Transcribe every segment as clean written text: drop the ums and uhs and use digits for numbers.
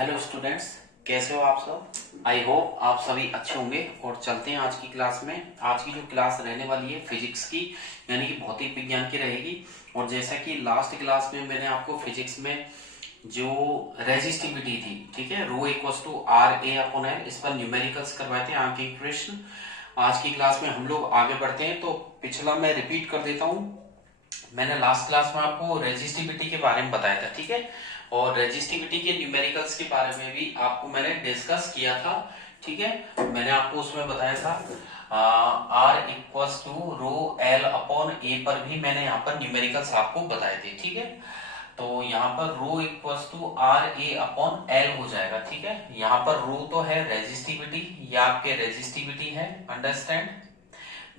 Hello students, कैसे हो आप सब। आई होप आप सभी अच्छे होंगे। और चलते हैं आज की क्लास में। आज की जो क्लास रहने वाली है फिजिक्स की, यानी कि भौतिक विज्ञान की रहेगी। और जैसा कि लास्ट क्लास में मैंने आपको फिजिक्स में जो रेजिस्टिविटी थी, ठीक है, rho equals to R A upon L, इस पर न्यूमेरिकल्स करवाए थे, आंख के प्रश्न। आज की क्लास में हम लोग आगे बढ़ते हैं। तो पिछला मैं रिपीट कर देता हूँ। मैंने लास्ट क्लास में आपको रेजिस्टिविटी के बारे में बताया था, ठीक है। और रेजिस्टिविटी के न्यूमेरिकल्स के बारे में भी आपको मैंने डिस्कस किया था, ठीक है। मैंने आपको उसमें बताया था R equals to rho L upon A पर भी मैंने यहाँ पर न्यूमेरिकल्स आपको बताए थे, ठीक है। तो यहाँ पर rho equals to R A upon L हो जाएगा, ठीक है। यहाँ पर रो तो है रेजिस्टिविटी, ये आपके रेजिस्टिविटी है, अंडरस्टैंड।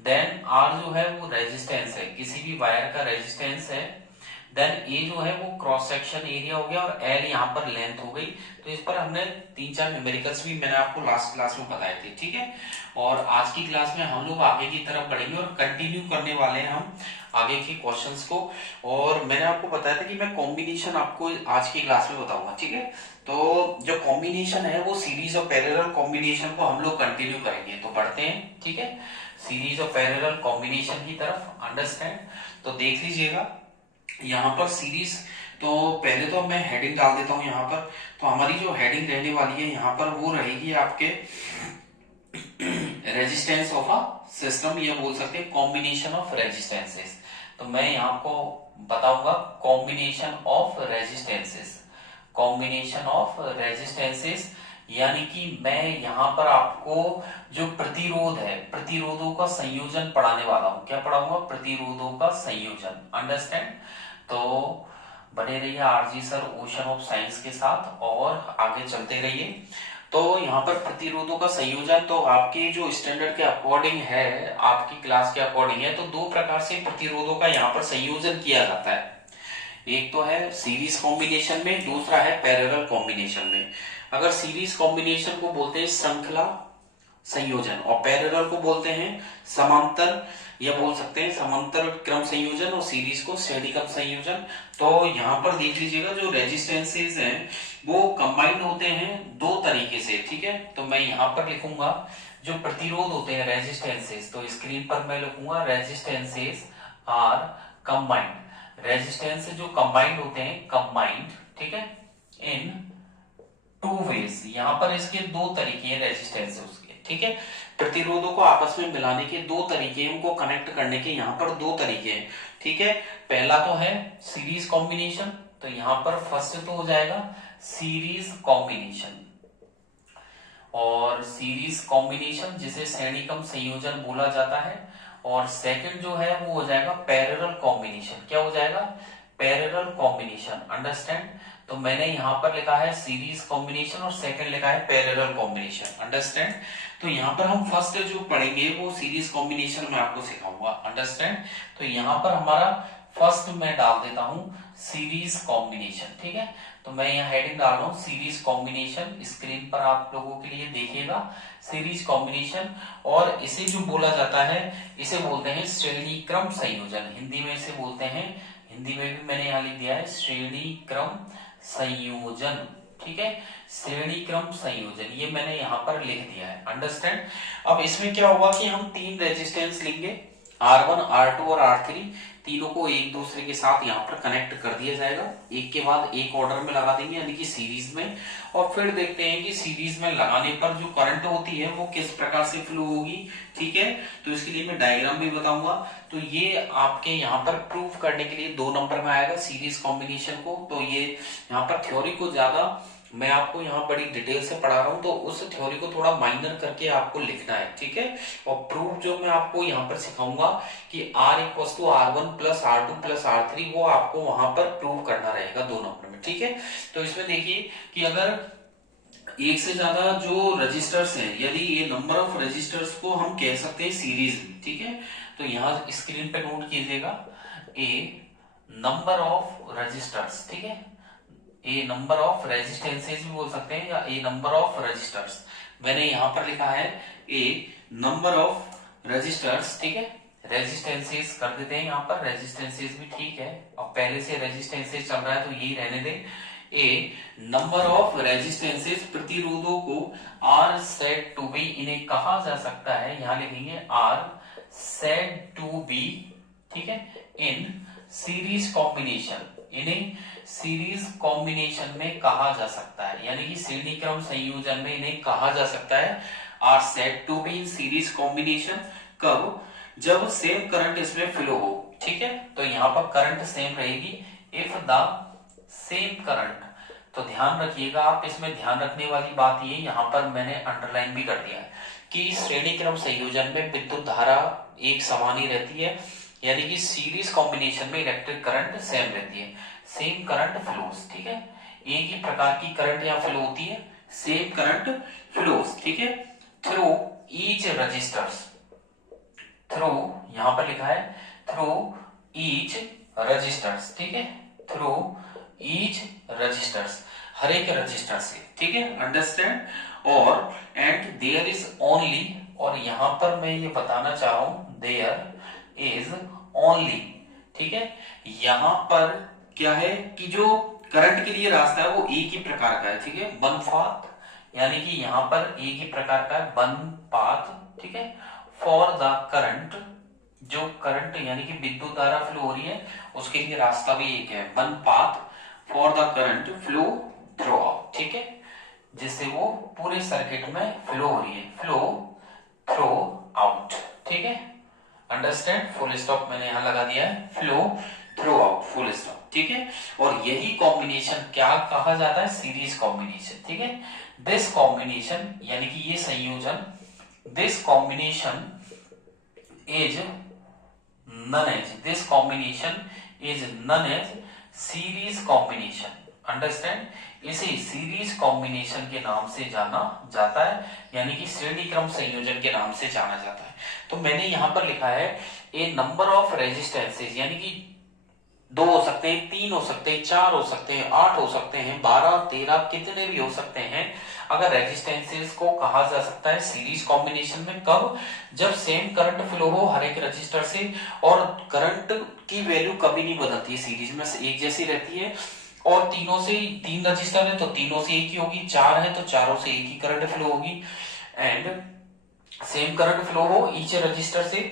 देन आर जो है वो रेजिस्टेंस है, किसी भी वायर का रेजिस्टेंस है। देन ए जो है वो क्रॉस सेक्शन एरिया हो गया, और एल यहाँ पर लेंथ हो गई। तो इस पर हमने 3-4 न्यूमेरिकल्स भी मैंने आपको लास्ट क्लास में बताए थे, ठीक है। और आज की क्लास में हम लोग आगे की तरफ बढ़ेंगे और कंटिन्यू करने वाले हैं हम आगे के क्वेश्चंस को। और मैंने आपको बताया था कि मैं कॉम्बिनेशन आपको आज की क्लास में बताऊंगा, ठीक है। तो जो कॉम्बिनेशन है वो सीरीज और पैरेलल कॉम्बिनेशन को हम लोग कंटिन्यू करेंगे। तो बढ़ते हैं, ठीक है, सीरीज और पैरेलल कॉम्बिनेशन की तरफ, अंडरस्टैंड। तो देख लीजिएगा यहाँ पर सीरीज। तो पहले तो मैं हेडिंग डाल देता हूँ यहाँ पर। तो हमारी जो हेडिंग रहने वाली है यहाँ पर वो रहेगी आपके रेजिस्टेंस ऑफ अ सिस्टम, ये बोल सकते हैं कॉम्बिनेशन ऑफ रेजिस्टेंसेस। तो मैं यहाँ को बताऊंगा combination of resistances, combination of resistances. यानी कि मैं यहाँ पर आपको जो प्रतिरोध है, प्रतिरोधों का संयोजन पढ़ाने वाला हूँ। क्या पढ़ाऊंगा? प्रतिरोधों का संयोजन, अंडरस्टैंड। तो बने रहिए RG sir ocean of science के साथ और आगे चलते रहिए। तो यहाँ पर प्रतिरोधों का संयोजन तो आपकी जो स्टैंडर्ड के अकॉर्डिंग है, आपकी क्लास के अकॉर्डिंग है, तो दो प्रकार से प्रतिरोधों का यहाँ पर संयोजन किया जाता है। एक तो है सीरीज कॉम्बिनेशन में, दूसरा है पैरेलल कॉम्बिनेशन में। अगर सीरीज कॉम्बिनेशन को बोलते हैं श्रृंखला संयोजन, और पैरेलल को बोलते हैं समांतर, या बोल सकते हैं समांतर क्रम संयोजन, और सीरीज को श्रेणी क्रम संयोजन। तो यहाँ पर देख लीजिएगा जो रेजिस्टेंसेस हैं वो कंबाइंड होते हैं दो तरीके से, ठीक है। तो मैं यहाँ पर लिखूंगा जो प्रतिरोध होते हैं रेजिस्टेंसेस, तो स्क्रीन पर मैं लिखूंगा रेजिस्टेंसेस आर कंबाइंड। रेजिस्टेंस जो कंबाइंड होते हैं, कंबाइंड, ठीक है, इन टू वेज। यहाँ पर इसके दो तरीके हैं रेजिस्टेंस उसके, ठीक है। प्रतिरोधों को आपस में मिलाने के दो तरीके हैं, उनको कनेक्ट करने के यहाँ पर दो तरीके हैं, ठीक है। पहला तो है सीरीज कॉम्बिनेशन। तो यहाँ पर फर्स्ट तो हो जाएगा सीरीज कॉम्बिनेशन, और सीरीज कॉम्बिनेशन जिसे श्रेणी क्रम संयोजन बोला जाता है। और सेकंड जो है वो हो जाएगा पैरेलल कॉम्बिनेशन। क्या हो जाएगा? Parallel combination, understand. तो मैंने यहाँ पर लिखा है सीरीज कॉम्बिनेशन और सेकंड लिखा है पैरेलल कॉम्बिनेशन, अंडरस्टैंड। तो यहाँ पर हम फर्स्ट जो पढ़ेंगे वो सीरीज कॉम्बिनेशन में आपको सिखाऊंगा, अंडरस्टैंड। तो यहाँ पर हमारा फर्स्ट मैं डाल देता हूं सीरीज कॉम्बिनेशन, ठीक है। तो मैं यहाँ हेडिंग डाल रहा हूँ सीरीज कॉम्बिनेशन, स्क्रीन पर आप लोगों के लिए देखिएगा सीरीज कॉम्बिनेशन। और इसे जो बोला जाता है इसे बोलते हैं श्रेणी क्रम संयोजन, हिंदी में इसे बोलते हैं, हिंदी में भी मैंने यहाँ लिख दिया है श्रेणी क्रम संयोजन, ठीक है। श्रेणी क्रम संयोजन ये मैंने यहाँ पर लिख दिया है, अंडरस्टैंड। अब इसमें क्या होगा कि हम तीन रेजिस्टेंस लेंगे, R1, R2 और R3। तीनों को एक दूसरे के साथ यहाँ पर कनेक्ट कर दिया जाएगा, एक के बाद एक ऑर्डर में लगा देंगे, यानी कि सीरीज में। और फिर देखते हैं कि सीरीज में लगाने पर जो करंट होती है वो किस प्रकार से फ्लो होगी, ठीक है। तो इसके लिए मैं डायग्राम भी बताऊंगा। तो ये आपके यहाँ पर प्रूफ करने के लिए 2 नंबर में आएगा सीरीज कॉम्बिनेशन को। तो ये यहाँ पर थ्योरी को ज्यादा मैं आपको यहाँ बड़ी डिटेल से पढ़ा रहा हूँ, तो उस थ्योरी को थोड़ा माइनर करके आपको लिखना है, ठीक है। और प्रूफ जो मैं आपको यहाँ पर सिखाऊंगा कि R equals to R1 plus R2 plus R3, वो आपको वहां पर प्रूव करना रहेगा 2 नंबर में, ठीक है। तो इसमें देखिए कि अगर एक से ज्यादा जो रजिस्टर्स हैं, यदि ये नंबर ऑफ रजिस्टर्स को हम कह सकते हैं सीरीज में, ठीक है। तो यहाँ स्क्रीन पे नोट कीजिएगा ए नंबर ऑफ रजिस्टर्स, ठीक है। ए नंबर ऑफ रेजिस्टेंसेस भी बोल सकते हैं, या ए नंबर ऑफ रजिस्टर्स। मैंने यहां पर लिखा है ए नंबर ऑफ रजिस्टर्स, ठीक है। रेजिस्टेंसेस कर देते हैं यहाँ पर, रेजिस्टेंसेस भी ठीक है, अब पहले से रेजिस्टेंसेस चल रहा है तो यही रहने दें। ए नंबर ऑफ रेजिस्टेंसेस, प्रतिरोधों को आर सेड टू बी, इन्हें कहा जा सकता है, यहां लिखेंगे आर सेड टू बी, ठीक है, इन सीरीज कॉम्बिनेशन, इन्हें सीरीज कॉम्बिनेशन में कहा जा सकता है, यानी कि श्रेणी क्रम संयोजन में इन्हें कहा जा सकता है are said to be in series combination. कब? जब सेम करंट इसमें फ्लो हो, ठीक है, तो यहां पर करंट सेम रहेगी, इफ द सेम करंट। तो ध्यान रखिएगा आप, इसमें ध्यान रखने वाली बात ये, यहां पर मैंने अंडरलाइन भी कर दिया है कि श्रेणी क्रम संयोजन में विद्युत धारा एक समान ही रहती है, यानी कि सीरीज कॉम्बिनेशन में इलेक्ट्रिक करंट सेम रहती है, सेम करंट फ्लोस, ठीक है, एक ही प्रकार की करंट यहाँ फ्लो होती है, सेम करंट फ्लोस, ठीक है, थ्रू ईच रजिस्टर्स, थ्रू यहां पर लिखा है थ्रू ईच रजिस्टर्स, ठीक है, थ्रू ईच रजिस्टर्स, हर एक रजिस्टर से, ठीक है, अंडरस्टैंड। और एंड देयर इज ओनली, और यहां पर मैं ये बताना चाह रहा हूं देयर इज ओनली, ठीक है, यहां पर क्या है कि जो करंट के लिए रास्ता है वो एक ही प्रकार का है, ठीक है, वन पाथ, यानी कि यहां पर एक ही प्रकार का है, वन पाथ, ठीक है, फॉर द करंट, जो करंट यानी कि विद्युत धारा फ्लो हो रही है उसके लिए रास्ता भी एक है, one path for the current flow through out, ठीक है, जिससे वो पूरे सर्किट में फ्लो हो रही है, फ्लो थ्रू आउट, ठीक है, अंडरस्टैंड। फुल स्टॉप मैंने यहां लगा दिया है, flow through out, full stop, ठीक है। और यही कॉम्बिनेशन क्या कहा जाता है? सीरीज कॉम्बिनेशन, ठीक है। दिस कॉम्बिनेशन यानी कि ये संयोजन, this combination is known as, this combination is known as series combination, understand. इसे सीरीज कॉम्बिनेशन के नाम से जाना जाता है, यानी कि श्रेणी क्रम संयोजन के नाम से जाना जाता है। तो मैंने यहां पर लिखा है ए नंबर ऑफ रेजिस्टेंसेज, यानी कि 2 हो सकते हैं, 3 हो सकते हैं, 4 हो सकते हैं, 8 हो सकते हैं, 12, 13, कितने भी हो सकते हैं। अगर रेजिस्टेंसेस को कहा जा सकता है सीरीज कॉम्बिनेशन में, कब? जब सेम करंट फ्लो हो हर एक रजिस्टर से, और करंट की वैल्यू कभी नहीं बदलती है, सीरीज में एक जैसी रहती है, और तीनों से, 3 रजिस्टर है तो तीनों से एक ही होगी, 4 है तो चारों से एक ही करंट फ्लो होगी, एंड सेम करंट फ्लो हो ईच रजिस्टर से,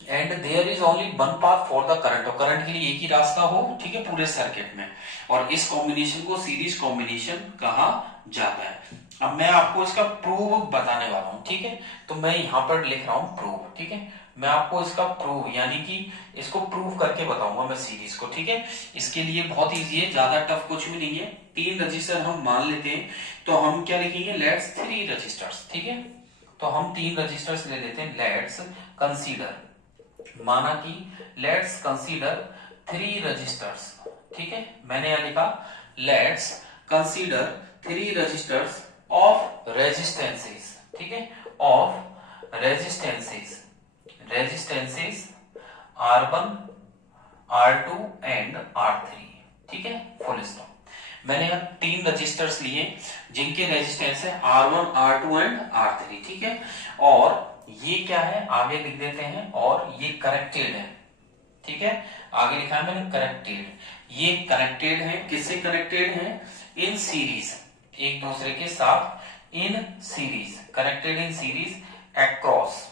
and there is only one path for the current, और करंट के लिए एक ही रास्ता हो, ठीक है, पूरे सर्किट में। और इस कॉम्बिनेशन को सीरीज कॉम्बिनेशन कहा जाता है। अब मैं आपको इसका प्रूव बताने वाला हूं, ठीक है, तो मैं यहां पर लिख रहा हूं प्रूव, ठीक है, मैं आपको इसका प्रूव यानी कि इसको प्रूव करके बताऊंगा मैं सीरीज को, ठीक है। इसके लिए बहुत इजी है, ज्यादा टफ कुछ भी नहीं है। 3 रजिस्टर हम मान लेते हैं, तो हम क्या लिखेंगे? लेट्स 3 रजिस्टर्स, ठीक है, तो हम 3 रजिस्टर्स ले लेते हैं। लेट्स कंसीडर, माना कि लेट्स कंसीडर 3 रजिस्टर्स, ठीक है, मैंने यहां लिखा let's consider 3 resistors of resistances, ठीक है, of resistances, resistances R1, R2 and R3, ठीक है, फुल स्टॉप। मैंने यहाँ 3 रजिस्टर्स लिए जिनके रेजिस्टेंस है R1, R2 एंड R3, ठीक है, और ये क्या है आगे लिख देते हैं, और ये कनेक्टेड है, ठीक है, आगे लिखा है मैंने कनेक्टेड, ये कनेक्टेड है, किससे कनेक्टेड है? इन सीरीज, एक दूसरे के साथ in series, connected in series across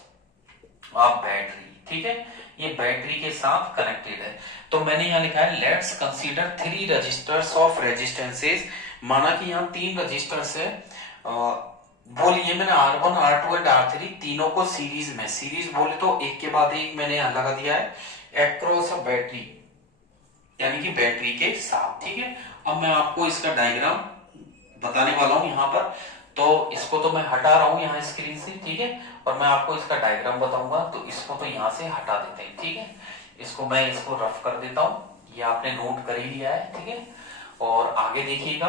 of battery, ठीक है, ये बैटरी के साथ कनेक्टेड है। तो मैंने यहां लिखा है let's consider 3 resistors of resistances, माना कि यहाँ 3 रजिस्टर्स है, बोलिए मैंने R1, R2 एंड R3 तीनों को सीरीज में, सीरीज बोले तो एक के बाद एक मैंने यहां लगा दिया है अक्रॉस अ बैटरी, यानी कि बैटरी के साथ, ठीक है। अब मैं आपको इसका डायग्राम बताने वाला हूं यहाँ पर, तो इसको तो मैं हटा रहा हूं यहाँ स्क्रीन से, ठीक है, और मैं आपको इसका डायग्राम बताऊंगा, तो इसको तो यहाँ से हटा देते हैं, ठीक है, इसको मैं इसको रफ कर देता हूं, ये आपने नोट कर ही लिया है, ठीक है, और आगे देखिएगा,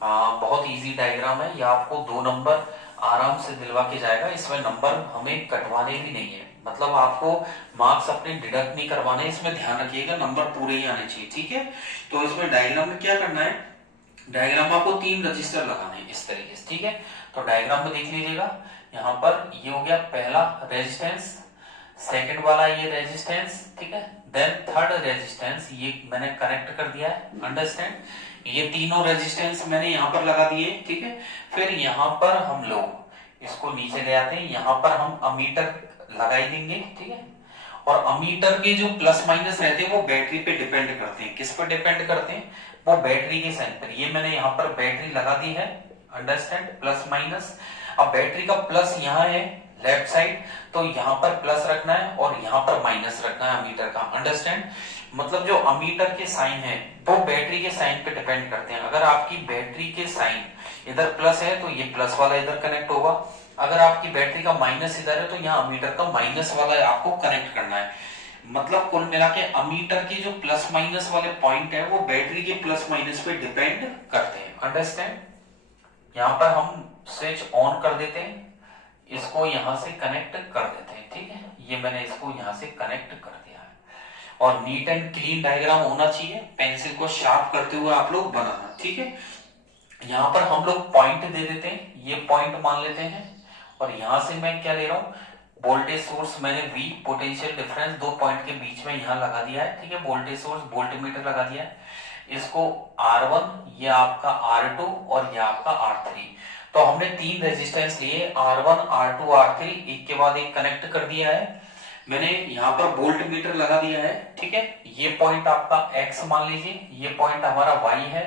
बहुत इजी डायग्राम है, ये आपको 2 नंबर आराम से दिलवा के जाएगा, इसमें नंबर हमें कटवाने भी नहीं है, मतलब आपको मार्क्स अपने डिडक्ट नहीं करवाने, इसमें ध्यान रखिएगा नंबर पूरे ही आने चाहिए, ठीक है। तो इसमें डायग्राम में क्या करना है? डायग्राम में आपको 3 रजिस्टर लगाने हैं इस तरीके से, ठीक है, तो डायग्राम में देख लीजिएगा, यहाँ पर ये हो गया पहला रेजिस्टेंस, सेकंड वाला ये रेजिस्टेंस, ठीक है, देन थर्ड रेजिस्टेंस ये मैंने कनेक्ट कर दिया है, अंडरस्टैंड। ये तीनों रेजिस्टेंस मैंने यहां पर लगा दिए, ठीक है। फिर यहां पर हम लोग इसको नीचे ले आते हैं, यहां पर हम अमीटर लगा ही देंगे, ठीक है। और अमीटर के जो प्लस माइनस रहते हैं वो बैटरी पे डिपेंड करते हैं। किस पर डिपेंड करते हैं? वो बैटरी के साइन पर। ये मैंने यहाँ पर बैटरी लगा दी है, अंडरस्टैंड, प्लस माइनस। अब बैटरी का प्लस यहाँ है लेफ्ट साइड, तो यहाँ पर प्लस रखना है और यहाँ पर माइनस रखना है अमीटर का, अंडरस्टैंड। मतलब जो अमीटर के साइन है वो बैटरी के साइन पे डिपेंड करते हैं। अगर आपकी बैटरी के साइन इधर प्लस है तो ये प्लस वाला इधर कनेक्ट होगा, अगर आपकी बैटरी का माइनस इधर है तो यहाँ अमीटर का माइनस वाला आपको कनेक्ट करना है। मतलब कुल मिला के अमीटर के जो प्लस माइनस वाले पॉइंट है वो बैटरी के प्लस माइनस पे डिपेंड करते हैं, अंडरस्टैंड। यहाँ पर हम स्विच ऑन कर देते हैं, इसको यहां से कनेक्ट कर देते हैं, ठीक है। ये मैंने इसको यहां से कनेक्ट कर दिया है। और नीट एंड क्लीन डायग्राम होना चाहिए, पेंसिल को शार्प करते हुए आप लोग बनाना, ठीक है। यहाँ पर हम लोग पॉइंट दे देते हैं, ये पॉइंट मान लेते हैं। और यहां से मैं क्या ले रहा हूं, वोल्टेज सोर्स मैंने V पोटेंशियल डिफरेंस दो पॉइंट के बीच में यहां लगा दिया है, ठीक है। वोल्टेज सोर्स वोल्टमीटर लगा दिया है। इसको R1, ये आपका R2 और ये आपका R3। तो हमने तीन रेजिस्टेंस लिए, R1, R2, R3, एक के बाद एक कनेक्ट कर दिया है। मैंने यहाँ पर वोल्ट मीटर लगा दिया है, ठीक है। ये पॉइंट आपका X मान लीजिए, ये पॉइंट हमारा Y है,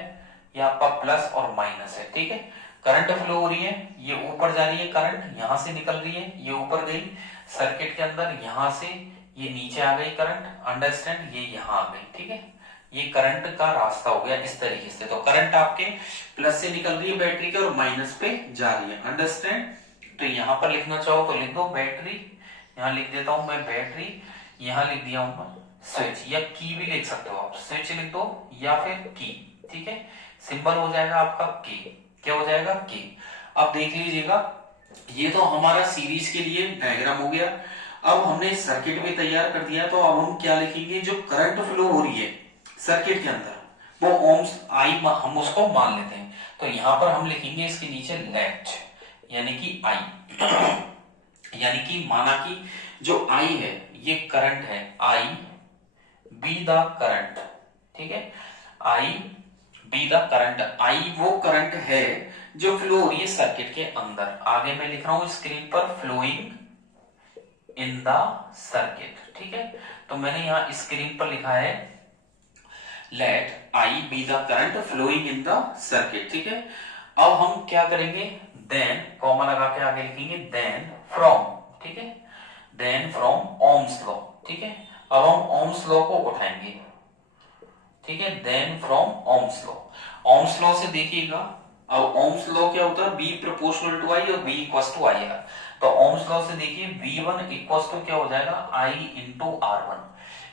ये आपका प्लस और माइनस है, ठीक है। करंट फ्लो हो रही है, ये ऊपर जा रही है करंट, यहां से निकल रही है, ये ऊपर गई सर्किट के अंदर, यहां से ये नीचे आ गई करंट, अंडरस्टैंड, ये यहां आ गई, ठीक है। ये करंट का रास्ता हो गया इस तरीके से। तो करंट आपके प्लस से निकल रही है बैटरी के और माइनस पे जा रही है, अंडरस्टैंड। तो यहां पर लिखना चाहो तो लिख दो बैटरी, यहां लिख देता हूं मैं बैटरी, यहां लिख दिया हूं मैं स्विच, या की भी लिख सकते हो आप, स्विच लिख दो या फिर की, ठीक है। सिंबल हो जाएगा आपका की, क्या हो जाएगा की। अब देख लीजिएगा, ये तो हमारा सीरीज के लिए डायग्राम हो गया। अब हमने सर्किट भी तैयार कर दिया, तो अब हम क्या लिखेंगे, जो करंट फ्लो हो रही है सर्किट के अंदर वो ओम्स आई हम उसको मान लेते हैं। तो यहां पर हम लिखेंगे इसके नीचे लेट, यानी कि आई, यानी कि माना कि जो आई है ये करंट है, आई बी द करंट, ठीक है। आई बी द करंट, आई वो करंट है जो फ्लो हो रही है सर्किट के अंदर। आगे मैं लिख रहा हूं स्क्रीन पर फ्लोइंग इन द सर्किट, ठीक है। तो मैंने यहां स्क्रीन पर लिखा है let I be the current flowing in the circuit, ठीक है। अब हम क्या करेंगे, then कॉमा लगा के आगे लिखेंगे then from, ठीक है, then from Ohm's law, ठीक है। अब हम Ohm's law को उठाएंगे, ठीक है, then from Ohm's law। Ohm's law से देखिएगा, अब Ohm's law क्या होता है, B proportional to I और B equals to IR। तो Ohm's law से देखिए V1 equals to क्या हो जाएगा, I into R1,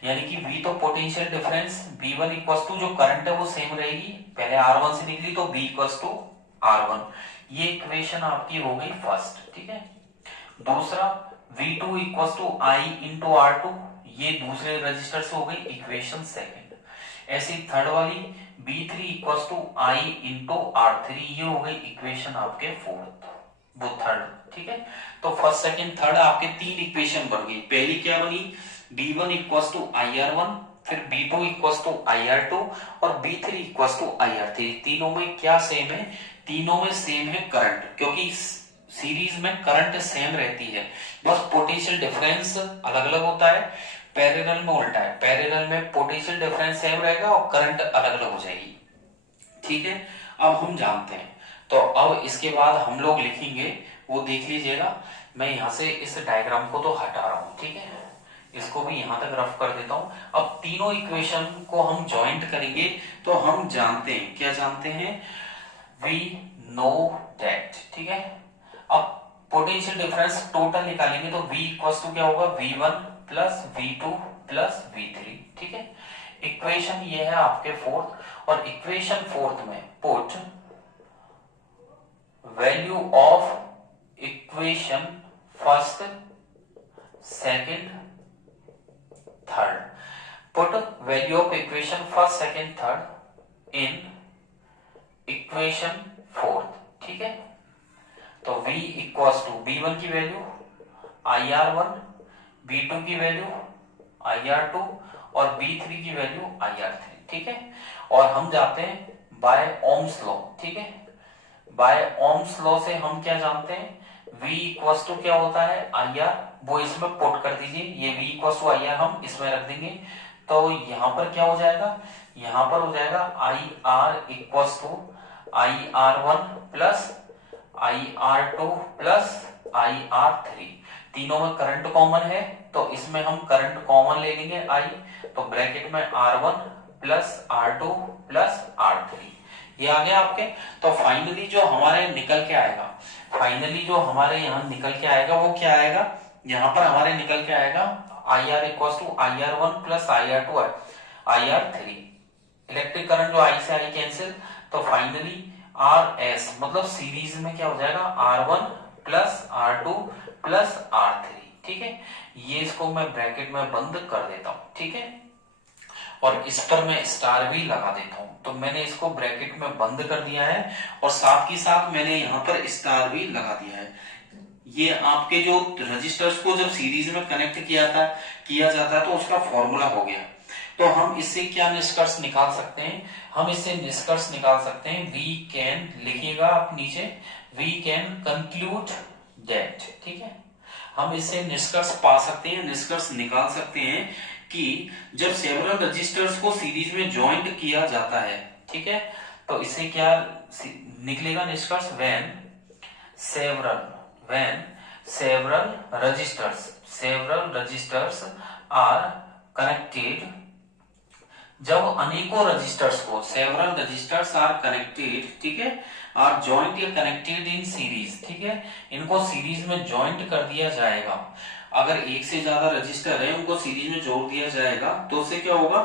यानी कि V तो potential difference, V1 equals to जो करंट है वो सेम रहेगी, पहले R1 से निकली तो V इक्वल्स टू R1। ये इक्वेशन आपकी हो गई फर्स्ट, ठीक है। दूसरा V2 equals to I into R2, ये दूसरे रजिस्टर से हो गई इक्वेशन सेकंड। ऐसी थर्ड वाली V3 equals to I into R3, ये हो गई इक्वेशन आपके फोर्थ, वो थर्ड, ठीक है। तो फर्स्ट सेकंड थर्ड आपके तीन इक्वेशन बन गई। पहली क्या बनी, B1 इक्वल्स टू IR1, फिर B2 इक्वल्स टू IR2 और B3 इक्वल्स टू IR3। तीनों में क्या सेम है, तीनों में सेम है करंट, क्योंकि सीरीज में करंट सेम रहती है, बस पोटेंशियल डिफरेंस अलग अलग होता है। पैरेलल में उल्टा है, पैरेलल में पोटेंशियल डिफरेंस सेम रहेगा और करंट अलग अलग हो जाएगी, ठीक है। अब हम जानते हैं, तो अब इसके बाद हम लोग लिखेंगे, वो देख लीजिएगा। मैं यहां से इस डायग्राम को तो हटा रहा हूं, ठीक है, इसको भी यहां तक रफ कर देता हूं। अब तीनों इक्वेशन को हम ज्वाइंट करेंगे, तो हम जानते हैं, क्या जानते हैं, वी नो दैट, ठीक है। अब पोटेंशियल डिफरेंस टोटल निकालेंगे तो V इक्वल्स टू क्या होगा, V1 plus V2 plus V3, ठीक है। इक्वेशन ये है आपके फोर्थ, और इक्वेशन फोर्थ में put value of equation first second third, put value of equation first second third in equation fourth, ठीक है। तो V इक्वल्स टू B1 की वैल्यू IR1, B2 की वैल्यू IR2 और B3 की वैल्यू IR3, ठीक है। और हम जाते हैं बाय ओम्स लॉ, ठीक है। बाय ओम्स लॉ से हम क्या जानते हैं, V इक्वल्स टू क्या होता है IR, वो इसमें पुट कर दीजिए, ये V इक्वल्स टू IR हम इसमें रख देंगे, तो यहां पर क्या हो जाएगा, यहां पर हो जाएगा IR equals to IR1 plus IR2 plus IR3। तीनों में करंट कॉमन है तो इसमें हम करंट कॉमन ले लेंगे I, तो ब्रैकेट में R1 plus R2 plus R3, ये आ गया आपके। तो फाइनली जो हमारे निकल के आएगा, फाइनली जो हमारे यहाँ निकल के आएगा वो क्या आएगा, यहाँ पर हमारे निकल के आएगा IR equals to IR1 plus IR2 IR3। Electric current जो I से I कैंसिल, तो फाइनली RS मतलब सीरीज में क्या हो जाएगा R1 plus R2 plus R3, ठीक है। ये इसको मैं ब्रैकेट में बंद कर देता हूं, ठीक है, और इस पर मैं स्टार भी लगा देता हूं। तो मैंने इसको ब्रैकेट में बंद कर दिया है और साथ ही साथ मैंने यहां पर स्टार भी लगा दिया है। ये आपके जो रजिस्टर्स को जब सीरीज में कनेक्ट किया जाता है तो उसका फॉर्मूला हो गया। तो हम इससे क्या निष्कर्ष निकाल सकते हैं, हम इससे निष्कर्ष निकाल सकते हैं, वी कैन, लिखिएगा आप नीचे, वी कैन कंक्लूड दैट, ठीक है। हम इससे निष्कर्ष पा सकते हैं, निष्कर्ष निकाल सकते हैं कि जब सेवरल रजिस्टर्स को सीरीज में ज्वाइंट किया जाता है, ठीक है, तो इससे क्या निकलेगा निष्कर्ष, when several registers are connected, जब अनेकों रजिस्टर्स को, सेवरल रजिस्टर्स आर कनेक्टेड, ठीक है, आर जॉइंट या कनेक्टेड इन सीरीज, ठीक है, इनको सीरीज में जॉइंट कर दिया जाएगा। अगर एक से ज्यादा रजिस्टर है उनको सीरीज में जोड़ दिया जाएगा तो उससे क्या होगा,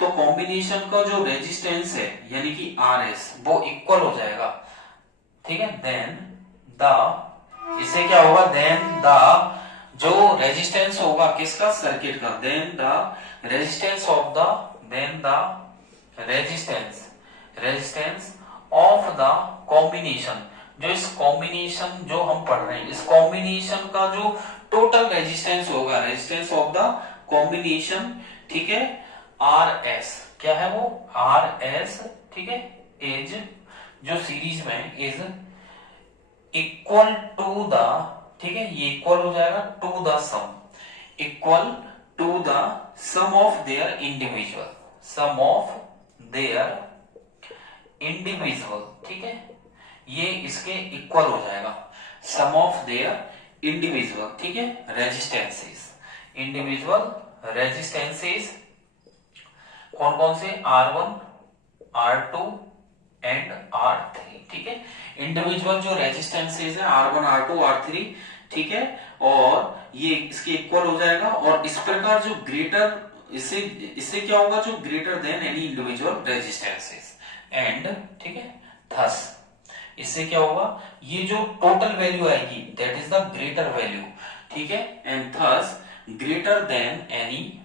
तो कॉम्बिनेशन का जो रेजिस्टेंस है यानी कि RS वो इक्वल हो जाएगा, ठीक है। देन द, इससे क्या होगा, देन द जो रेजिस्टेंस होगा किसका, सर्किट का, then the resistance of the, then the resistance of the combination, जो इस कॉम्बिनेशन जो हम पढ़ रहे हैं इस कॉम्बिनेशन का जो टोटल रेजिस्टेंस होगा, रेजिस्टेंस ऑफ द कॉम्बिनेशन, ठीक है, RS, क्या है वो, RS, ठीक है, इज, जो सीरीज में इज इक्वल टू द, ठीक है, ये इक्वल हो जाएगा to the sum, equal to the sum of their individual, sum of their individual, ठीक है, ये इसके इक्वल हो जाएगा, सम ऑफ देयर इंडिविजुअल, ठीक है, रेजिस्टेंसेस, इंडिविजुअल रेजिस्टेंसेस कौन कौन से, R1 R2 एंड R3, ठीक है, इंडिविजुअल जो रेजिस्टेंसेस है R1 R2 R3, ठीक है, और ये इसके इक्वल हो जाएगा। और इस प्रकार जो ग्रेटर, इससे क्या होगा, जो greater than any individual resistances and, ठीक है, थस इससे क्या होगा, ये जो टोटल वैल्यू आएगी that is the greater value, ठीक है, and thus greater than any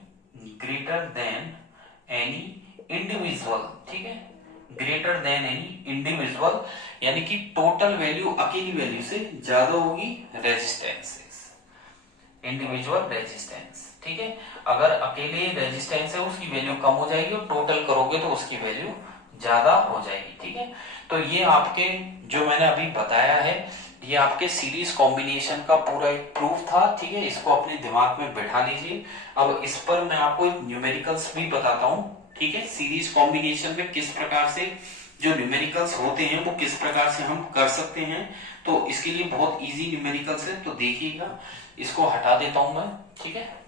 individual, ठीक है, ग्रेटर देन एनी इंडिविजुअल, यानी कि टोटल वैल्यू अकेली वैल्यू से ज्यादा होगी रेजिस्टेंसेस, इंडिविजुअल रेजिस्टेंस, ठीक है, अगर अकेले रेजिस्टेंस है उसकी वैल्यू कम हो जाएगी और टोटल करोगे तो उसकी वैल्यू ज्यादा हो जाएगी, ठीक है। तो ये आपके जो मैंने अभी बताया है ये आपके सीरीज कॉम्बिनेशन का पूरा एक प्रूफ था, ठीक है, इसको अपने दिमाग में बैठा लीजिए। अब इस पर मैं आपको एक न्यूमेरिकल्स भी बताता हूं, ठीक है, सीरीज कॉम्बिनेशन में किस प्रकार से जो न्यूमेरिकल्स होते हैं वो किस प्रकार से हम कर सकते हैं। तो इसके लिए बहुत इजी न्यूमेरिकल्स है, तो देखिएगा, इसको हटा देता हूं मैं, ठीक है।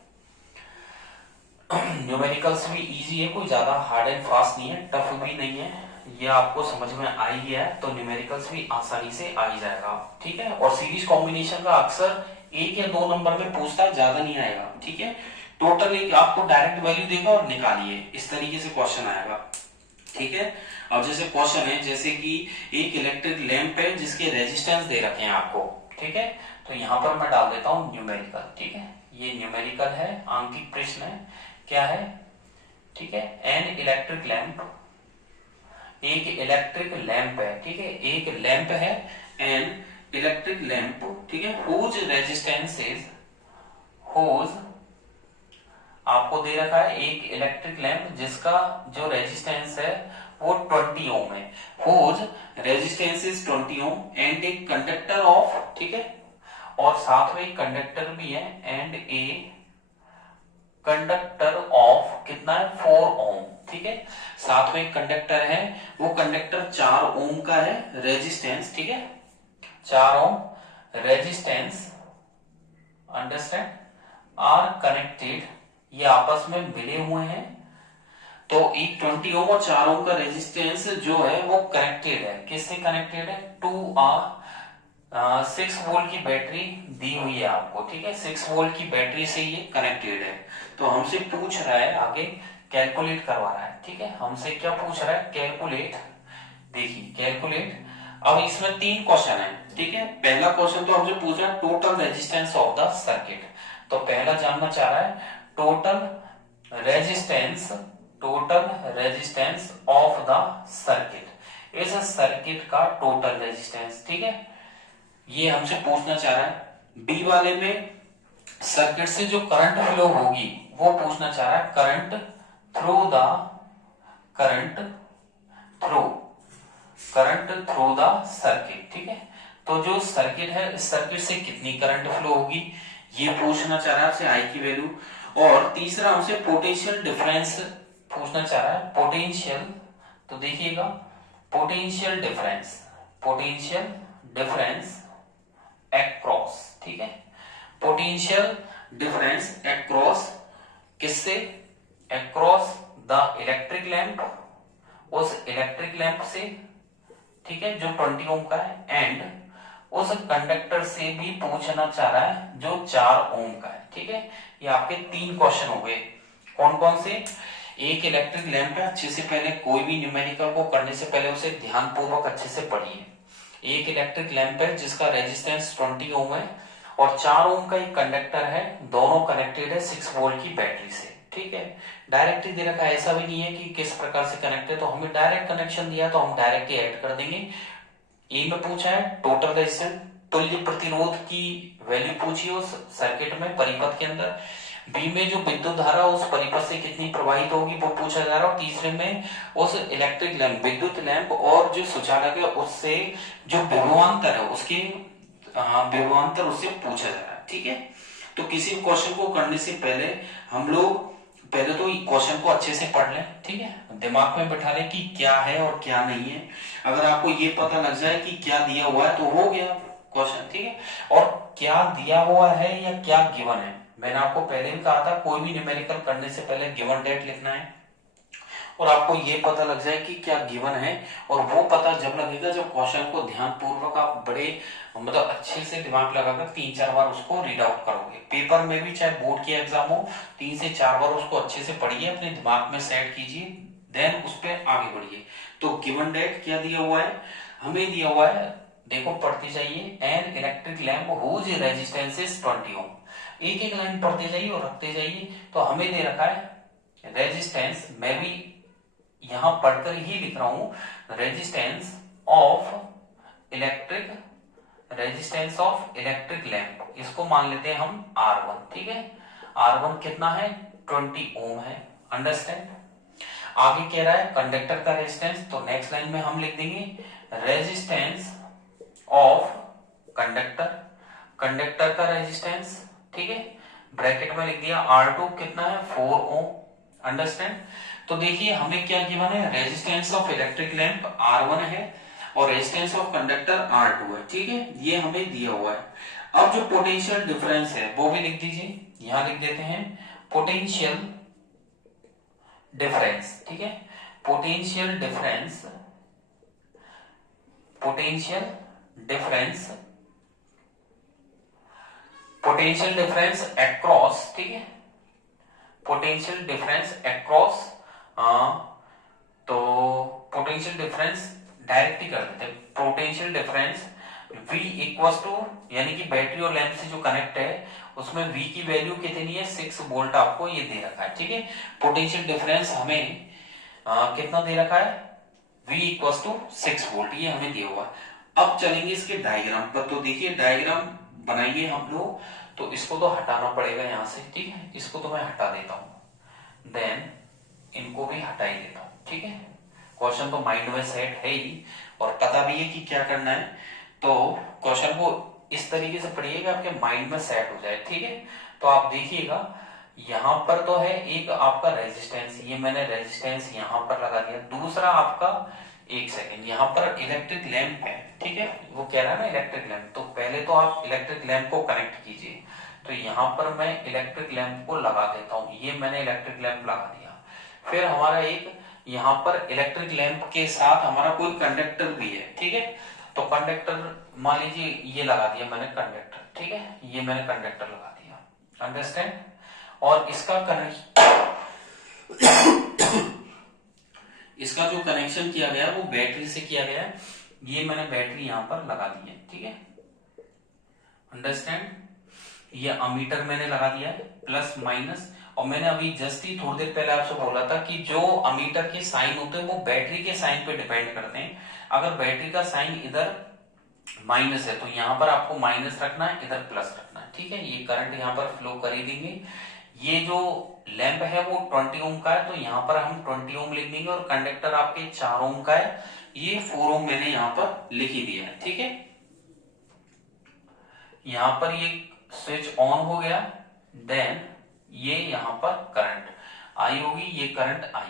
न्यूमेरिकल्स भी इजी है, कोई ज्यादा हार्ड एंड फास्ट नहीं है, टफ भी नहीं है, ये आपको समझ में आ ही गया है तो न्यूमेरिकल्स भी आसानी से आ ही जाएगा, ठीक है। और सीरीज कॉम्बिनेशन का अक्सर 1 या 2 नंबर में पूछता है, ज्यादा नहीं आएगा, ठीक है। टोटल एक आपको डायरेक्ट वैल्यू देगा और निकालिए, इस तरीके से क्वेश्चन आएगा, ठीक है। अब जैसे क्वेश्चन है, जैसे कि एक इलेक्ट्रिक लैंप है जिसके रेजिस्टेंस दे रखे हैं आपको, ठीक है, तो यहां पर मैं डाल देता हूं न्यूमेरिकल, ठीक है, ये न्यूमेरिकल है, आंकिक प्रश्न है, क्या है, ठीक है, एन इलेक्ट्रिक लैंप, एक इलेक्ट्रिक लैंप है, ठीक है, एक लैंप है, एन इलेक्ट्रिक लैंप, ठीक है, हुज आपको दे रखा है एक इलेक्ट्रिक लैंप जिसका जो रेजिस्टेंस है वो 20 ओम है, whose resistance is 20 ohm and a conductor of, ठीक है, और साथ में एक कंडक्टर भी है एंड ए कंडक्टर ऑफ कितना है 4 ओम, ठीक है, साथ में एक कंडक्टर है, वो कंडक्टर 4 ओम का है रेजिस्टेंस, ठीक है, 4 ohm resistance, understand, are connected, ये आपस में मिले हुए हैं। तो एक 20 ओम और 4 ओम का रेजिस्टेंस जो है वो कनेक्टेड है, किससे कनेक्टेड है, टू आ 6 वोल्ट की बैटरी दी हुई है आपको, ठीक है, 6 वोल्ट की बैटरी से ये कनेक्टेड है। तो हमसे पूछ रहा है आगे, कैलकुलेट करवा रहा है, ठीक है, हमसे क्या पूछ रहा है, कैलकुलेट, देखिए कैलकुलेट। अब इसमें 3 क्वेश्चन है, ठीक है, पहला क्वेश्चन तो हमसे पूछ रहा है total resistance of the circuit. तो पहला जानना चाह रहा है total resistance, total resistance of the circuit, इस सर्किट का टोटल रेजिस्टेंस, ठीक है, ये हमसे पूछना चाह रहा है। बी वाले में सर्किट से जो करंट फ्लो होगी वो पूछना चाह रहा है, current through the, current through, current through the circuit, ठीक है, तो जो सर्किट है इस सर्किट से कितनी करंट फ्लो होगी ये पूछना चाह रहा है आपसे, आई की वैल्यू। और तीसरा हमसे पोटेंशियल डिफरेंस पूछना चाह रहा है, पोटेंशियल, तो देखिएगा potential difference, potential difference across, ठीक है, पोटेंशियल डिफरेंस एक्रॉस, किससे, एक्रॉस द इलेक्ट्रिक लैंप, उस इलेक्ट्रिक लैंप से, ठीक है, जो 20 ओम का है, एंड उस कंडक्टर से भी पूछना चाह रहा है जो 4 ओम का है, ठीक है। ये आपके 3 क्वेश्चन हो गए, कौन कौन से, एक इलेक्ट्रिक लैंप है, अच्छे से पहले कोई भी न्यूमेरिकल को करने से पहले उसे ध्यान पूर्वक अच्छे से पढ़िए। एक इलेक्ट्रिक लैंप है जिसका रेजिस्टेंस 20 ओम है और 4 ओम का एक कंडक्टर है, दोनों कनेक्टेड है 6 वोल्ट की बैटरी से, ठीक है, डायरेक्ट ही दे रखा है, ऐसा भी नहीं है कि किस प्रकार से कनेक्ट है, तो हमें डायरेक्ट कनेक्शन दिया तो हम डायरेक्ट ही ऐड कर देंगे। ए में पूछा है टोटल रेजिस्टेंस, तुल्य प्रतिरोध की वैल्यू पूछी उस सर्किट में परिपथ के अंदर, बी में जो विद्युत धारा उस परिपथ से कितनी प्रवाहित होगी वो पूछा जा रहा है, और तीसरे में उस इलेक्ट्रिक लैंप, विद्युत लैंप और जो सुचालक है उससे जो विभवांतर है उसके विभवांतर उससे पूछा जा रहा है, ठीक है। तो किसी क्वेश्चन को करने से पहले हम लोग पहले तो क्वेश्चन को अच्छे से पढ़ लें, ठीक है, दिमाग में बैठा लें कि क्या है और क्या नहीं है। अगर आपको ये पता लग जाए कि क्या दिया हुआ है तो हो गया क्वेश्चन, ठीक है, और क्या दिया हुआ है या क्या गिवन है, मैंने आपको पहले भी कहा था कोई भी न्यूमेरिकल करने से पहले गिवन डेट लिखना है, और आपको ये पता लग जाए कि क्या गिवन है, और वो पता जब लगेगा जब क्वेश्चन को ध्यान पूर्वक आप बड़े मतलब अच्छे से दिमाग लगाकर 3-4 बार उसको रीड आउट करोगे। पेपर में भी चाहे बोर्ड की एग्जाम हो 3 से 4 बार उसको अच्छे से पढ़िए, अपने दिमाग में सेट कीजिए, देन उस पर आगे बढ़िए। तो गिवन डेट क्या दिया हुआ है, हमें दिया हुआ है, देखो पढ़ते जाइए, an electric lamp whose resistance is 20 ohm, एक एक लाइन पढ़ते जाइए और रखते जाइए। तो हमें दे रखा है रेजिस्टेंस, मैं भी यहां पढ़कर ही लिख रहा हूं, resistance of electric, resistance of electric lamp, इसको मान लेते हैं हम R1, ठीक है, R1 कितना है 20 ओम है, अंडरस्टैंड। आगे कह रहा है कंडक्टर का रेजिस्टेंस, तो नेक्स्ट लाइन में हम लिख देंगे रेजिस्टेंस ऑफ कंडक्टर, कंडक्टर का रेजिस्टेंस, ठीक है, ब्रैकेट में लिख दिया R2 कितना है 4 ओम, अंडरस्टैंड। तो देखिए हमें क्या गिवन है, resistance of electric lamp R1 है और रेजिस्टेंस ऑफ कंडक्टर R2 है, ठीक है, ये हमें दिया हुआ है। अब जो पोटेंशियल डिफरेंस है वो भी लिख दीजिए, यहां लिख देते हैं पोटेंशियल डिफरेंस, ठीक है, potential difference, potential difference, potential difference across, ठीक है, पोटेंशियल डिफरेंस अक्रॉस, तो पोटेंशियल डिफरेंस डायरेक्ट ही कर देते हैं, potential difference V equal to, यानी कि बैटरी और लैंप से जो कनेक्ट है उसमें V की वैल्यू कितनी है 6 वोल्ट, आपको ये दे रखा है, ठीक है। पोटेंशियल डिफरेंस हमें कितना दे रखा है, V इक्वल टू 6 वोल्ट, ये हमें दिया हुआ है। अब चलेंगे इसके डायग्राम पर, तो देखिए डायग्राम बनाएंगे हम लोग, तो इसको तो हटाना पड़ेगा यहां से, ठीक है, इसको तो मैं हटा देता हूं। देन इनको भी हटा ही देता हूं, ठीक है। क्वेश्चन तो माइंड में सेट है ही और पता भी है कि क्या करना है, तो क्वेश्चन को इस तरीके से पढ़िएगा आपके माइंड में सेट हो जाए, ठीक है। तो आप देखिएगा यहां पर तो है एक आपका रेजिस्टेंस, ये मैंने रेजिस्टेंस यहां पर लगा दिया। दूसरा आपका, एक सेकेंड, यहाँ पर इलेक्ट्रिक लैंप है, ठीक है, वो कह रहा है ना इलेक्ट्रिक लैंप, तो पहले तो आप इलेक्ट्रिक लैंप को कनेक्ट कीजिए। तो यहाँ पर मैं इलेक्ट्रिक लैंप को लगा देता हूँ, ये मैंने इलेक्ट्रिक लैंप लगा दिया। फिर हमारा एक यहाँ पर इलेक्ट्रिक लैंप के साथ हमारा कोई कंडक्टर भी है, ठीक है। तो कंडक्टर मान लीजिए ये लगा दिया मैंने कंडक्टर, ठीक है, ये मैंने कंडक्टर लगा दिया, अंडरस्टैंड। और इसका जो कनेक्शन किया गया वो बैटरी से किया गया है, ये मैंने बैटरी यहां पर लगा दी है, ठीक है, अंडरस्टैंड। ये अमीटर मैंने लगा दिया है, प्लस माइनस। और मैंने अभी जस्ट ही थोड़ी देर पहले आपसे बोला था कि जो अमीटर के साइन होते हैं वो बैटरी के साइन पे डिपेंड करते हैं। अगर बैटरी का साइन इधर माइनस है तो यहां पर आपको माइनस रखना है, इधर प्लस रखना है, ठीक है। ये करंट यहां पर फ्लो कर ही देंगे। ये जो लैंप है वो 20 ओम का है, तो यहाँ पर हम 20 ओम लिख देंगे। और कंडक्टर आपके 4 ओम का है, ये 4 ओम मैंने यहाँ पर लिख ही दिया है, ठीक है। यहाँ पर ये स्विच ऑन हो गया, देन ये यहाँ पर करंट आई होगी, ये करंट आई।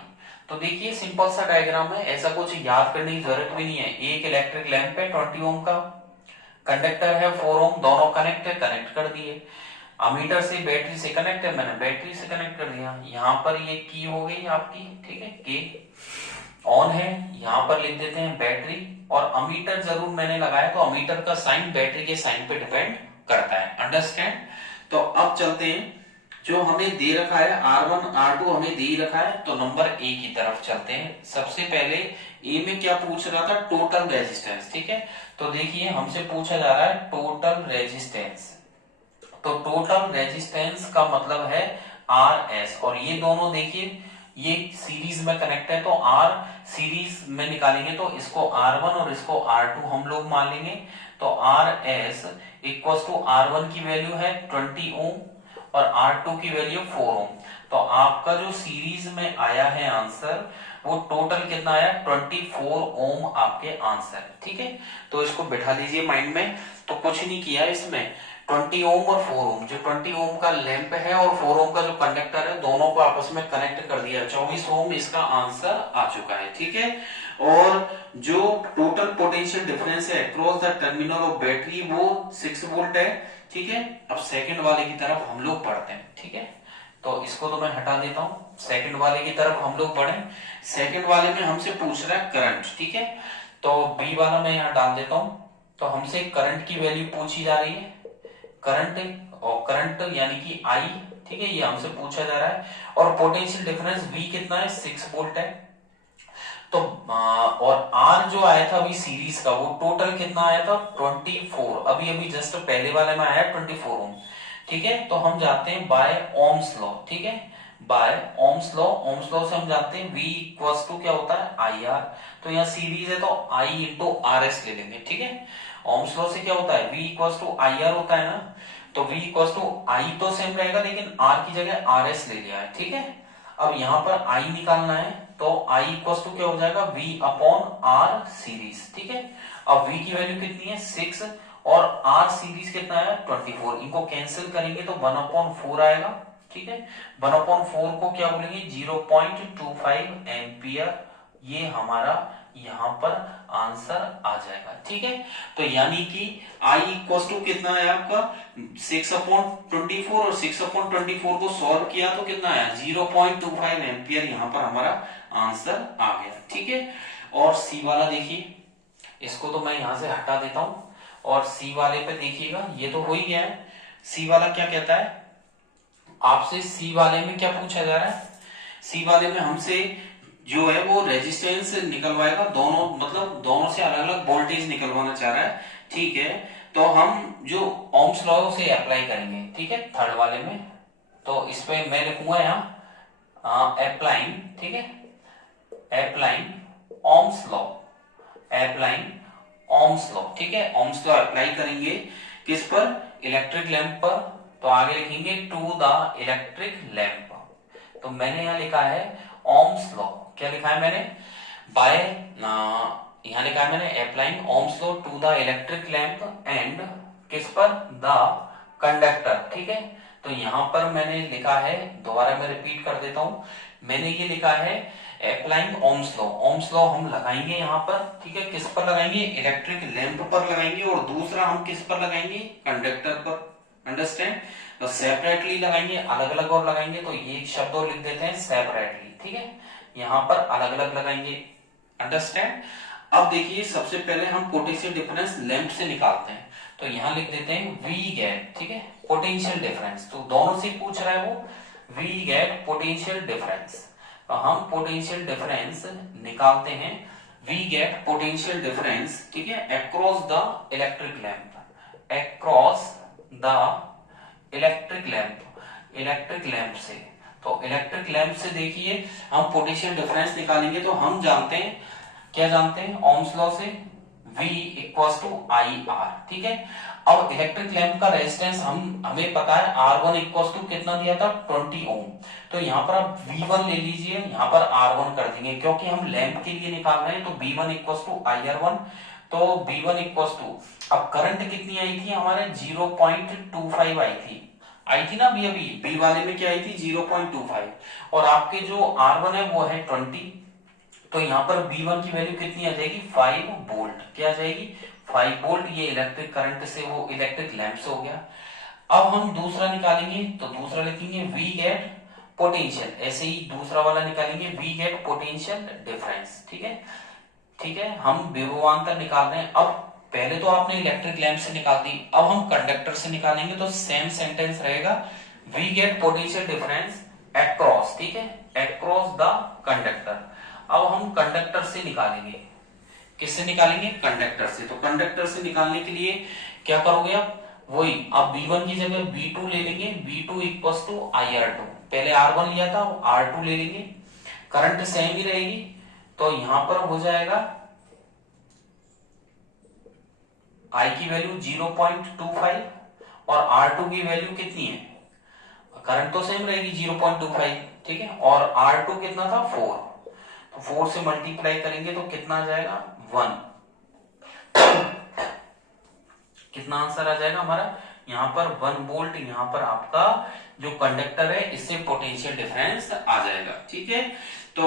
तो देखिए सिंपल सा डायग्राम है, ऐसा कुछ याद करने की जरूरत भी नहीं है। एक इलेक्ट्रिक लैंप है 20 ओम का, कंडक्टर है 4 ओम, दोनों कनेक्ट है, कनेक्ट कर दिए। अमीटर से बैटरी से कनेक्ट है, मैंने बैटरी से कनेक्ट कर दिया। यहाँ पर ये की हो गई आपकी, ठीक है, के ऑन है, यहाँ पर लिख देते हैं बैटरी। और अमीटर जरूर मैंने लगाया, तो अमीटर का साइन बैटरी के साइन पे डिपेंड करता है, अंडरस्टैंड। तो अब चलते हैं, जो हमें दे रखा है R1 R2 हमें दे रखा है, तो नंबर ए की तरफ चलते हैं। सबसे पहले ए में क्या पूछ रहा था, टोटल रेजिस्टेंस, ठीक है। तो देखिए हमसे पूछा जा रहा है टोटल रेजिस्टेंस, तो टोटल रेजिस्टेंस का मतलब है RS। और ये दोनों देखिए ये सीरीज में कनेक्ट है, तो R सीरीज में निकालेंगे तो इसको R1 और इसको R2 हम लोग मान लेंगे। तो RS इक्वल टू R1 की वैल्यू है 20 ओम और R2 की वैल्यू 4 ओम। तो आपका जो सीरीज में आया है आंसर वो टोटल कितना आया, 24 ओम आपके आंसर, ठीक है। तो इसको बिठा लीजिए माइंड में। तो कुछ नहीं किया इसमें, 20 ओम और 4 ओम, जो 20 ओम का लैंप है और 4 ओम का जो कंडक्टर है, दोनों को आपस में कनेक्ट कर दिया, 24 ओम इसका आंसर आ चुका है, ठीक है। और जो टोटल पोटेंशियल डिफरेंस है across the terminal of battery वो 6 वोल्ट है, ठीक है। अब सेकंड वाले की तरफ हम लोग बढ़ते हैं, ठीक है। तो इसको तो मैं हटा देता हूं, सेकंड वाले की तरफ हम लोग बढ़े। सेकंड वाले में हमसे पूछ रहा है करंट, ठीक है। तो बी वाला मैं यहाँ डाल देता हूं। तो हमसे करंट की वैल्यू पूछी जा रही है, करंट, और करंट यानी कि आई, ठीक है, ये हमसे पूछा जा रहा है। और पोटेंशियल डिफरेंस V कितना है, 6 वोल्ट है। तो और R जो आया था अभी सीरीज का, वो टोटल कितना आया था, 24, अभी अभी जस्ट पहले वाले में आया 24 ओम, ठीक है। तो हम जाते हैं बाय ओम्स लॉ, ठीक है, by Ohm's law. Ohm's law से हम जानते हैं V इक्वल्स टू क्या होता है, IR। तो यहाँ सीरीज है तो I इंटू RS ले लेंगे, ठीक है। ओम्स लॉ से क्या होता है, V इक्वल्स टू IR होता है ना, तो V इक्वल्स टू I तो सेम रहेगा लेकिन R की जगह RS ले लिया है, ठीक है। अब यहाँ पर I निकालना है, तो I इक्वल्स टू क्या हो जाएगा, V अपॉन R सीरीज, ठीक है। अब V की वैल्यू कितनी है, 6, और R सीरीज कितना है, 24। इनको कैंसिल करेंगे तो 1 अपॉन 4 आएगा, ठीक है। 1 अपॉन 4 को क्या बोलेंगे, 0.25 एम्पियर। ये हमारा यहाँ पर आंसर आ जाएगा, ठीक है। तो यानी कि I इक्वल्स टू कितना है आपका, 6 अपॉन 24, और 6 अपॉन 24 को सॉल्व किया तो कितना आया, 0.25 एम्पियर यहाँ पर हमारा आंसर आ गया, ठीक है। और सी वाला देखिए, इसको तो मैं यहां से हटा देता हूं। और सी वाले पे देखिएगा, ये तो हो ही गया है। सी वाला क्या कहता है आपसे, सी वाले में क्या पूछा जा रहा है, सी वाले में हमसे जो है वो रेजिस्टेंस निकलवाएगा, दोनों मतलब दोनों से अलग अलग वोल्टेज निकलवाना चाह रहा है, ठीक है। तो हम जो ओम्स लॉ से अप्लाई करेंगे, ठीक है, थर्ड वाले में। तो इस पे मैं लिखूंगा यहाँ अप्लाइंग, ठीक है, applying Ohm's law, applying Ohm's law, ठीक है। ओम्स लॉ अप्लाई करेंगे किस पर, इलेक्ट्रिक लैंप पर। तो आगे लिखेंगे टू द इलेक्ट्रिक लैंप, तो मैंने यहाँ लिखा है ओम्स लॉ। क्या लिखा है मैंने? बाय, यहाँ लिखा है मैंने applying Ohm's law to the electric lamp and किस पर? The conductor. ठीक है, तो यहां पर मैंने लिखा है, दोबारा मैं रिपीट कर देता हूं, मैंने ये लिखा है applying Ohm's law. Ohm's law हम लगाएंगे यहाँ पर, ठीक है, किस पर लगाएंगे? इलेक्ट्रिक लैंप पर लगाएंगे, और दूसरा हम किस पर लगाएंगे? कंडक्टर पर। अंडरस्टैंड? तो सेपरेटली लगाएंगे, अलग अलग और लगाएंगे, तो ये एक शब्द और लिख देते हैं सेपरेटली। ठीक है, यहाँ पर अलग अलग लगाएंगे। अंडरस्टैंड? अब देखिए, सबसे पहले हम पोटेंशियल डिफरेंस लैंप से निकालते हैं, तो यहां लिख देते हैं वी गेट। ठीक है, पोटेंशियल डिफरेंस, तो दोनों से पूछ रहा है वो, वी गेट पोटेंशियल डिफरेंस। तो हम पोटेंशियल डिफरेंस निकालते हैं, वी गेट पोटेंशियल डिफरेंस, ठीक है, across the electric lamp, across the electric lamp, electric lamp से। तो इलेक्ट्रिक लैंप से देखिए हम पोटेंशियल डिफरेंस निकालेंगे, तो हम जानते हैं, क्या जानते हैं? ओम्स लॉ से V equals to I R. ठीक है, अब इलेक्ट्रिक लैंप का रेजिस्टेंस हमें पता है R1 इक्वल्स टू कितना दिया था? 20 ओम। तो यहाँ पर आप V1 ले लीजिए, यहाँ पर R1 कर देंगे, क्योंकि हम लैंप के लिए निकाल रहे हैं, तो V1 इक्वल्स टू IR1, तो V1 इक्वल्स टू, अब करंट कितनी आई थी हमारे? 0.25 आई थी ना अभी बी वाले में क्या आई थी? 0.25, और आपके जो R1 है वो है 20, तो यहाँ पर V1 की वैल्यू कितनी आ जाएगी? 5 वोल्ट। क्या आ जाएगी? 5 वोल्ट। ये इलेक्ट्रिक करंट से, वो इलेक्ट्रिक लैंप से हो गया। अब हम दूसरा निकालेंगे, तो दूसरा लिखेंगे V गेट पोटेंशियल, ऐसे ही दूसरा वाला निकालेंगे V गेट पोटेंशियल डिफरेंस। ठीक है, ठीक है, हम विभवांतर निकाल रहे हैं। अब पहले तो आपने इलेक्ट्रिक लैंप से निकाल दी, अब हम कंडक्टर से निकालेंगे, तो सेम सेंटेंस रहेगा, we get potential difference across, ठीक है, अक्रॉस द कंडक्टर। अब हम कंडक्टर से निकालेंगे, किससे निकालेंगे? कंडक्टर से। तो कंडक्टर से निकालने के लिए क्या करोगे आप? वही, आप V1 की जगह V2 ले लेंगे, V2 इक्वल्स टू IR2, पहले R1 लिया था, R2 ले लेंगे, करंट सेम ही रहेगी, तो यहां पर हो जाएगा I की वैल्यू 0.25 और R2 की वैल्यू कितनी है? करंट तो सेम रहेगी 0.25, ठीक है, और R2 कितना था? 4, तो 4 से मल्टीप्लाई करेंगे तो कितना आ जाएगा? 1। कितना आंसर आ जाएगा हमारा? यहाँ पर 1 वोल्ट, यहाँ पर आपका जो कंडक्टर है इससे पोटेंशियल डिफरेंस आ जाएगा। ठीक है, तो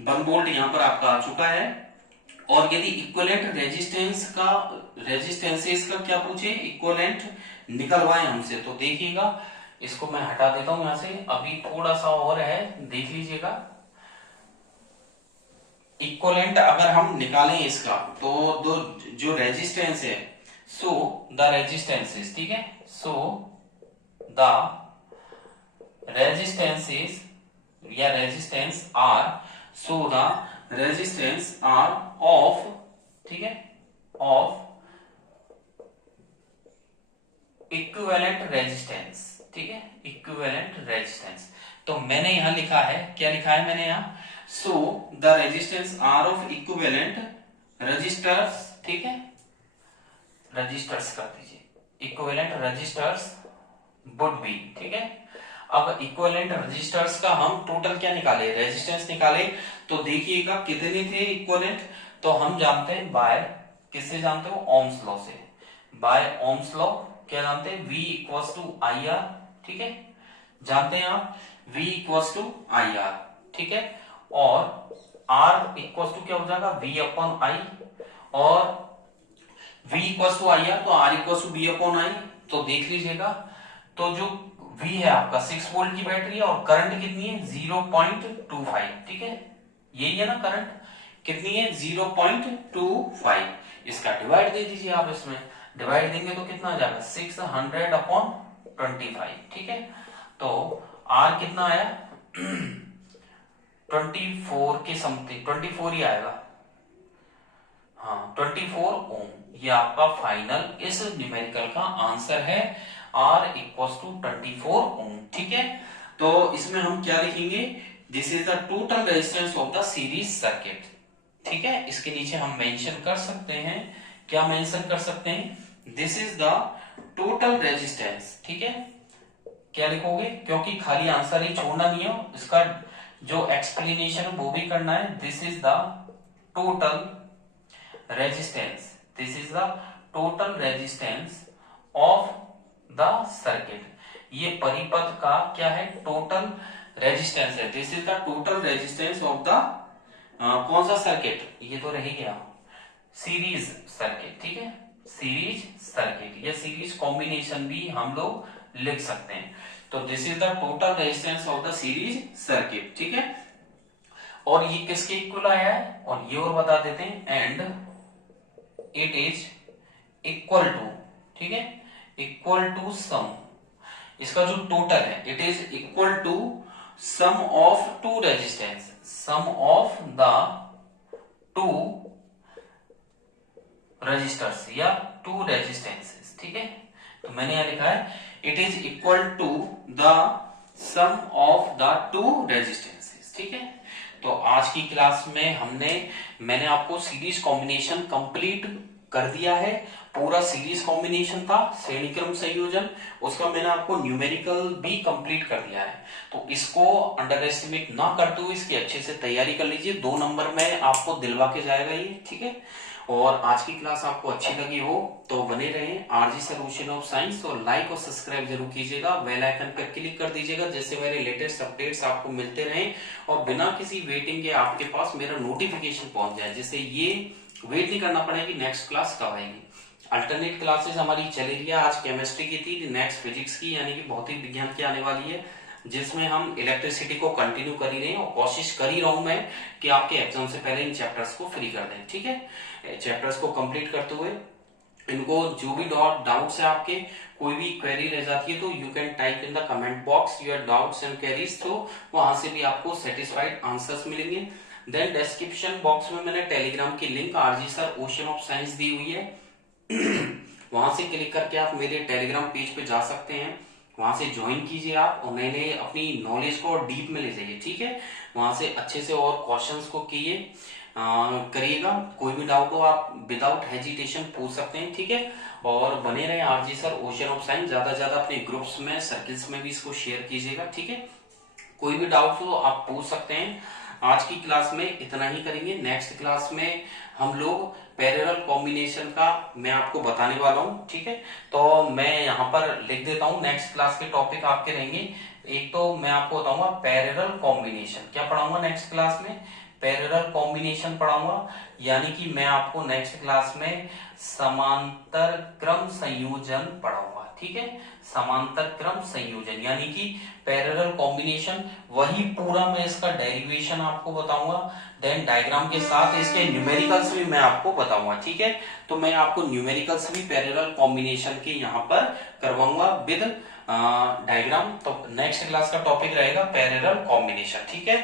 1 वोल्ट यहाँ पर आपका आ चुका है। और यदि इक्विवेलेंट रेजिस्टेंसेस का क्या पूछे? इक्विवेलेंट निकलवाए हमसे, तो देखिएगा, इसको मैं हटा देता हूं यहां से, अभी थोड़ा सा और है, देख लीजिएगा। इक्विवेलेंट अगर हम निकालें इसका, तो दो जो रेजिस्टेंस है, सो द रेजिस्टेंसेस, ठीक है, सो द रेजिस्टेंसेस या resistance R, so the resistance R of, ठीक है, ऑफ इक्विवेलेंट रेजिस्टेंस, ठीक है, इक्विवेलेंट रेजिस्टेंस। तो मैंने यहां लिखा है, क्या लिखा है मैंने यहां? So the resistance R of equivalent resistors, ठीक है, रजिस्टर्स कर दीजिए, इक्विवेलेंट रजिस्टर्स वुड बी, ठीक है। अब इक्विवेलेंट रजिस्टर्स का हम टोटल क्या निकाले? रेजिस्टेंस निकाले, तो देखिएगा कितने थे इक्विवेलेंट, तो हम जानते हैं बाय, किससे जानते हो? ओम्स लॉ से। बाय ओम्स लॉ क्या जानते हैं? V equals to I R, ठीक है, जानते हैं आप, V equals to I R, ठीक है, और R इक्वल्स टू क्या हो जाएगा? V अपॉन आई, और V equals to I R, तो R equals to V upon I. तो देख लीजिएगा, तो जो V है आपका 6 वोल्ट की बैटरी है, और करंट कितनी है? 0.25, ठीक है, यही है ना करंट, कितनी है? 0.25। इसका डिवाइड दे दीजिए आप, इसमें डिवाइड देंगे तो कितना आ जाएगा? 600 अपॉन 25, ठीक है, तो R कितना आया? 24 के समथिंग, 24 ही आएगा, हाँ 24 ओम। ये आपका फाइनल इस न्यूमेरिकल का आंसर है, R इक्वल्स टू 24 ओम, ठीक है। तो इसमें हम क्या लिखेंगे? This is the total resistance of the series circuit, ठीक है। इसके नीचे हम मेंशन कर सकते हैं, क्या मेंशन कर सकते हैं? This is the total resistance, ठीक है, क्या लिखोगे, क्योंकि खाली आंसर ही छोड़ना नहीं है, इसका जो एक्सप्लेनेशन है वो भी करना है। This is the total resistance, this is the total resistance of the circuit. ये परिपथ का क्या है, टोटल रेजिस्टेंस है। This is the total resistance of the कौन सा सर्किट, ये तो रह गया सीरीज सर्किट, ठीक है, सीरीज सर्किट या सीरीज कॉम्बिनेशन भी हम लोग लिख सकते हैं। तो this is the total resistance of the series circuit, ठीक है। और ये किसके इक्वल आया है, और ये और बता देते हैं, and it is equal to, ठीक है, इक्वल टू सम, इसका जो टोटल है it is equal to sum of two resistance, sum of the two resistors या टू रेजिस्टेंसेस, ठीक है। तो मैंने यहां लिखा है it is equal to the sum of the two resistances, ठीक है। तो आज की क्लास में मैंने आपको सीरीज कॉम्बिनेशन कंप्लीट कर दिया है। पूरा सीरीज कॉम्बिनेशन था, श्रेणी क्रम संयोजन, उसका मैंने आपको न्यूमेरिकल भी कंप्लीट कर दिया है। तो इसको अंडर एस्टिमेट ना करते हुए इसकी अच्छे से तैयारी कर लीजिए, 2 नंबर में आपको दिलवा के जाएगा ये, ठीक है। और आज की क्लास आपको अच्छी लगी हो तो बने रहें RG sir ocean of science, और लाइक और सब्सक्राइब जरूर कीजिएगा, बेल आइकन पर क्लिक कर दीजिएगा, जिससे मेरे लेटेस्ट अपडेट्स आपको मिलते रहें और बिना किसी वेटिंग के आपके पास मेरा नोटिफिकेशन पहुंच जाए, जिससे ये वेट नहीं करना पड़ेगी नेक्स्ट क्लास कब आएगी। अल्टरनेट क्लासेस हमारी चली रही है, आज केमिस्ट्री की थी, नेक्स्ट फिजिक्स की यानी कि भौतिक विज्ञान की आने वाली है, जिसमें हम इलेक्ट्रिसिटी को कंटिन्यू कर ही रहे हैं और कोशिश कर ही रहा हूं मैं कि आपके एग्जाम से पहले इन चैप्टर्स को फ्री कर दें, ठीक है। चैप्टर्स को कंप्लीट करते हुए इनको जो भी डाउट्स है आपके, कोई भी क्वेरी रह जाती है तो you can type in the comment box your doubts and queries, तो वहां से भी आपको सेटिस्फाइड आंसर्स मिलेंगे। देन डिस्क्रिप्शन बॉक्स में मैंने टेलीग्राम की link RG sir ocean of science दी हुई है, वहां से क्लिक करके आप मेरे टेलीग्राम पेज पे जा सकते हैं, वहां से ज्वाइन कीजिए आप और नए नए अपनी नॉलेज को और डीप में ले जाइए, ठीक है। वहां से अच्छे से और क्वेश्चंस को करिएगा, कोई भी डाउट हो आप विदाउट हेजिटेशन पूछ सकते हैं, ठीक है। और बने रहे RG sir ocean of science, ज्यादा से ज्यादा अपने ग्रुप्स में सर्किल्स में भी इसको शेयर कीजिएगा, ठीक है। कोई भी डाउट हो आप पूछ सकते हैं। आज की क्लास में इतना ही करेंगे, नेक्स्ट क्लास में हम लोग पैरेलल कॉम्बिनेशन का मैं आपको बताने वाला हूं, ठीक है। तो मैं यहाँ पर लिख देता हूं, नेक्स्ट क्लास के टॉपिक आपके रहेंगे। एक तो मैं आपको बताऊंगा पैरेलल कॉम्बिनेशन, क्या पढ़ाऊंगा नेक्स्ट क्लास में, पैरेलल कॉम्बिनेशन पढ़ाऊंगा, यानी कि मैं आपको नेक्स्ट क्लास में समांतर क्रम संयोजन पढ़ाऊंगा, ठीक है। समांतर क्रम संयोजन यानी कि पैरेलल कॉम्बिनेशन, वही पूरा मैं इसका डेरिवेशन आपको बताऊंगा, देन डायग्राम के साथ इसके न्यूमेरिकल्स भी मैं आपको बताऊंगा, ठीक है। तो मैं आपको न्यूमेरिकल्स भी पैरेलल कॉम्बिनेशन के यहाँ पर करवाऊंगा विद डायग्राम। तो नेक्स्ट क्लास का टॉपिक रहेगा पैरेलल कॉम्बिनेशन, ठीक है।